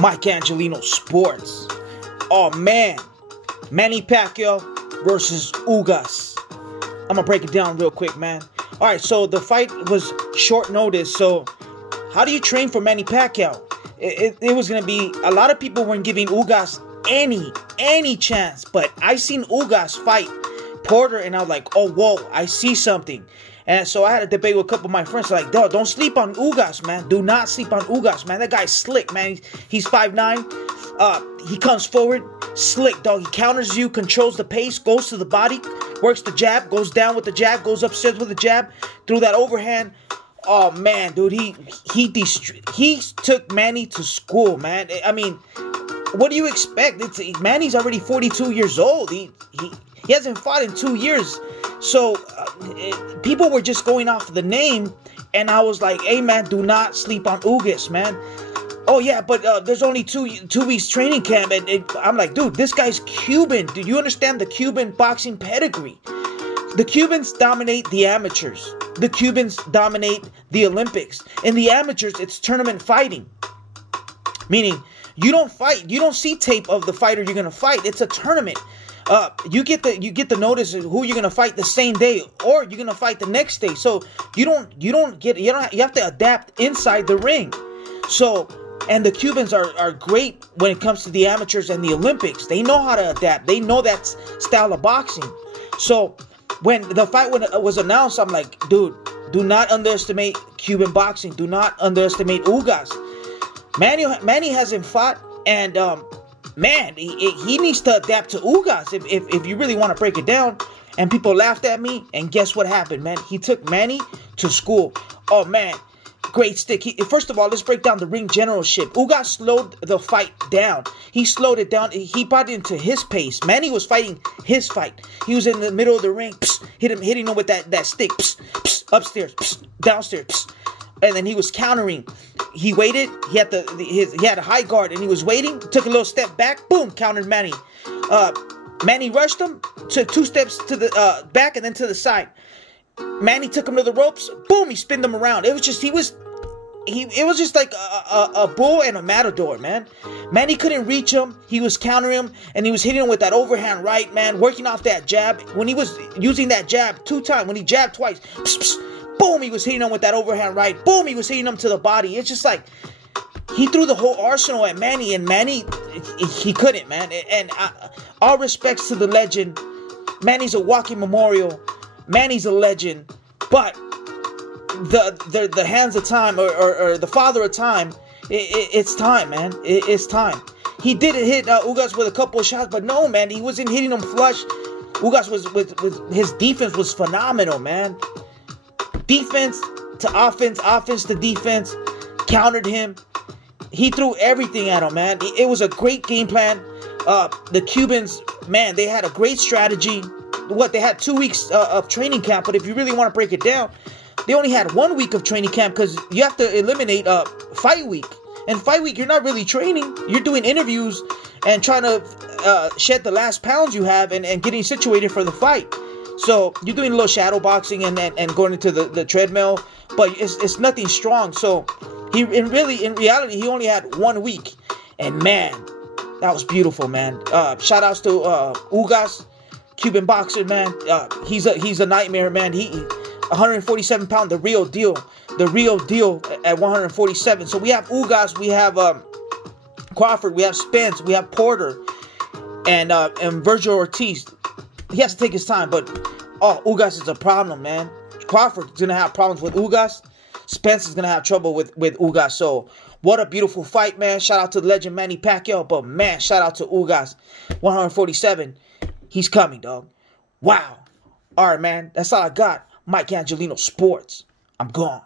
Mike Angelino Sports. Oh man, Manny Pacquiao versus Ugas. I'm gonna break it down real quick, man. All right, so the fight was short notice. So how do you train for Manny Pacquiao? It was gonna be, a lot of people weren't giving Ugas any chance, but I seen Ugas fight Porter, and I was like, oh whoa, I see something. And so I had a debate with a couple of my friends, like, dog, don't sleep on Ugas, man. Do not sleep on Ugas, man. That guy's slick, man. He's 5'9". He comes forward, slick, dog. He counters you, controls the pace, goes to the body, works the jab, goes down with the jab, goes upstairs with the jab, through that overhand. Oh man, dude, he took Manny to school, man. I mean, what do you expect? Manny's already 42 years old. He hasn't fought in 2 years. So people were just going off the name, and I was like, hey man, do not sleep on Ugas, man. Oh yeah, but there's only two weeks training camp, and I'm like, dude, this guy's Cuban. Do you understand the Cuban boxing pedigree? The Cubans dominate the amateurs. The Cubans dominate the Olympics. In the amateurs, it's tournament fighting. Meaning, you don't fight. You don't see tape of the fighter you're gonna fight. It's a tournament. You get the notice of who you're gonna fight the same day, or you're gonna fight the next day. So you have to adapt inside the ring. So, and the Cubans are great when it comes to the amateurs and the Olympics. They know how to adapt. They know that style of boxing. So when the fight was announced, I'm like, dude, do not underestimate Cuban boxing. Do not underestimate Ugas. Manny hasn't fought, and man, he needs to adapt to Ugas if you really want to break it down. And people laughed at me, and guess what happened, man? He took Manny to school. Oh man, great stick. First of all, let's break down the ring generalship. Ugas slowed the fight down. He slowed it down. He brought it into his pace. Manny was fighting his fight. He was in the middle of the ring, hitting him with that stick, upstairs, downstairs, and then he was countering. He waited. He had a high guard, and he was waiting. Took a little step back. Boom, countered Manny. Manny rushed him, took 2 steps to the back and then to the side. Manny took him to the ropes. Boom, he spinned him around. It was just like a bull and a matador, man. Manny couldn't reach him. He was countering him, and he was hitting him with that overhand right, man, working off that jab. When he was using that jab 2 times, when he jabbed twice, boom, he was hitting him with that overhand right. Boom, he was hitting him to the body. It's just like he threw the whole arsenal at Manny, and Manny, he couldn't, man. And all respects to the legend. Manny's a walking memorial. Manny's a legend. But the hands of time, or the father of time, it's time, man. It's time. He did hit Ugas with a couple of shots, but no, man, he wasn't hitting him flush. Ugas with his defense was phenomenal, man. Defense to offense, offense to defense, countered him. He threw everything at him, man. It was a great game plan. The Cubans, man, they had a great strategy. They had 2 weeks of training camp, but if you really want to break it down, they only had 1 week of training camp, because you have to eliminate fight week. And fight week, you're not really training. You're doing interviews and trying to shed the last pounds you have and getting situated for the fight. So you're doing a little shadow boxing and going into the treadmill, but it's nothing strong. So in reality, he only had 1 week, and man, that was beautiful, man. Shout outs to Ugas, Cuban boxer, man. He's a nightmare, man. 147 pound, the real deal at 147. So we have Ugas, we have Crawford, we have Spence, we have Porter, and Virgil Ortiz. He has to take his time, but Ugas is a problem, man. Crawford's gonna have problems with Ugas. Spence is gonna have trouble with Ugas. So what a beautiful fight, man. Shout out to the legend Manny Pacquiao, but man, shout out to Ugas. 147. He's coming, dog. Wow. All right, man. That's all I got. Mike Angelino Sports. I'm gone.